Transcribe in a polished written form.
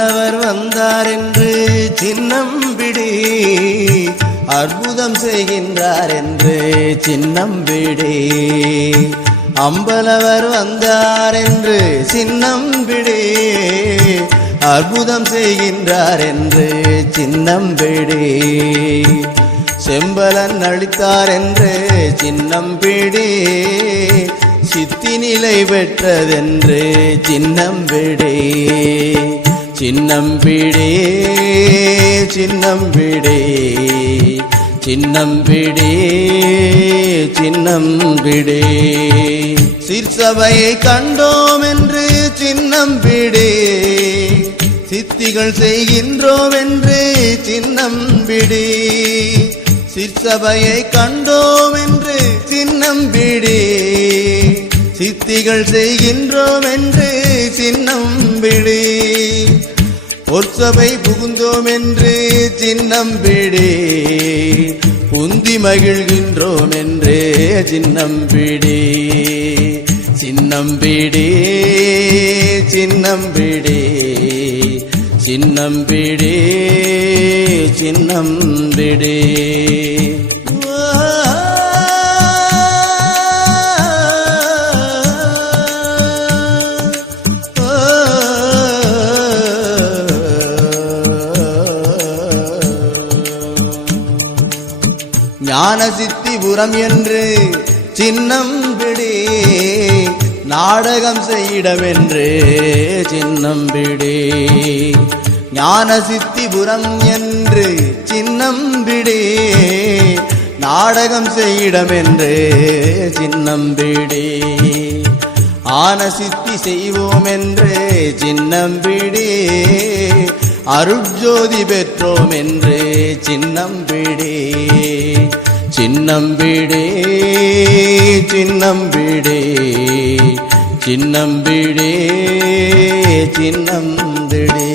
அம்பலவர் வந்தார் என்று சின்னம்பிடி, அற்புதம் செய்கின்றார் என்று சின்னம்பிடி. அம்பலவர் வந்தார் என்று சின்னம்பிடி, அற்புதம் செய்கின்றார் என்று சின்னம்பிடி. செம்பலன் அளித்தார் என்று சின்னம்பிடி, சித்தி நிலை பெற்றதென்று சின்னம்பிடி. சின்னம்பிடி சின்னம்பிடி சின்னம்பிடி சின்னம்பிடி. சிற்சபையை கண்டோம் என்று சின்னம்பிடி, சித்திகள் செய்கின்றோம் என்று சின்னம்பிடி. சிற்சபையை கண்டோம் என்று சின்னம்பிடி, சித்திகள் செய்கின்றோம் என்று சின்னம்பிடி. பொற்சபை புகுந்தோம் என்று சின்னம்பிடி, புந்தி மகிழ்கின்றோம் என்று சின்னம்பிடி. சின்னம்பிடி சின்னம்பிடி சின்னம்பிடி சின்னம்பிடி. ஞான சித்திபுரம் என்று சின்னம்பிடி, நாடகம் செய்யிடமென்று சின்னம்பிடி. ஞான சித்திபுரம் என்று சின்னம்பிடி, நாடகம் செய்யிடமென்று சின்னம்பிடி. ஆன சித்தி செய்வோம் என்று சின்னம்பிடி, அருட்ஜோதி பெற்றோம் என்று சின்னம்பிடி. சின்னம்பிடி சின்னம்பிடி சின்னம்பிடி சின்னம்பிடி.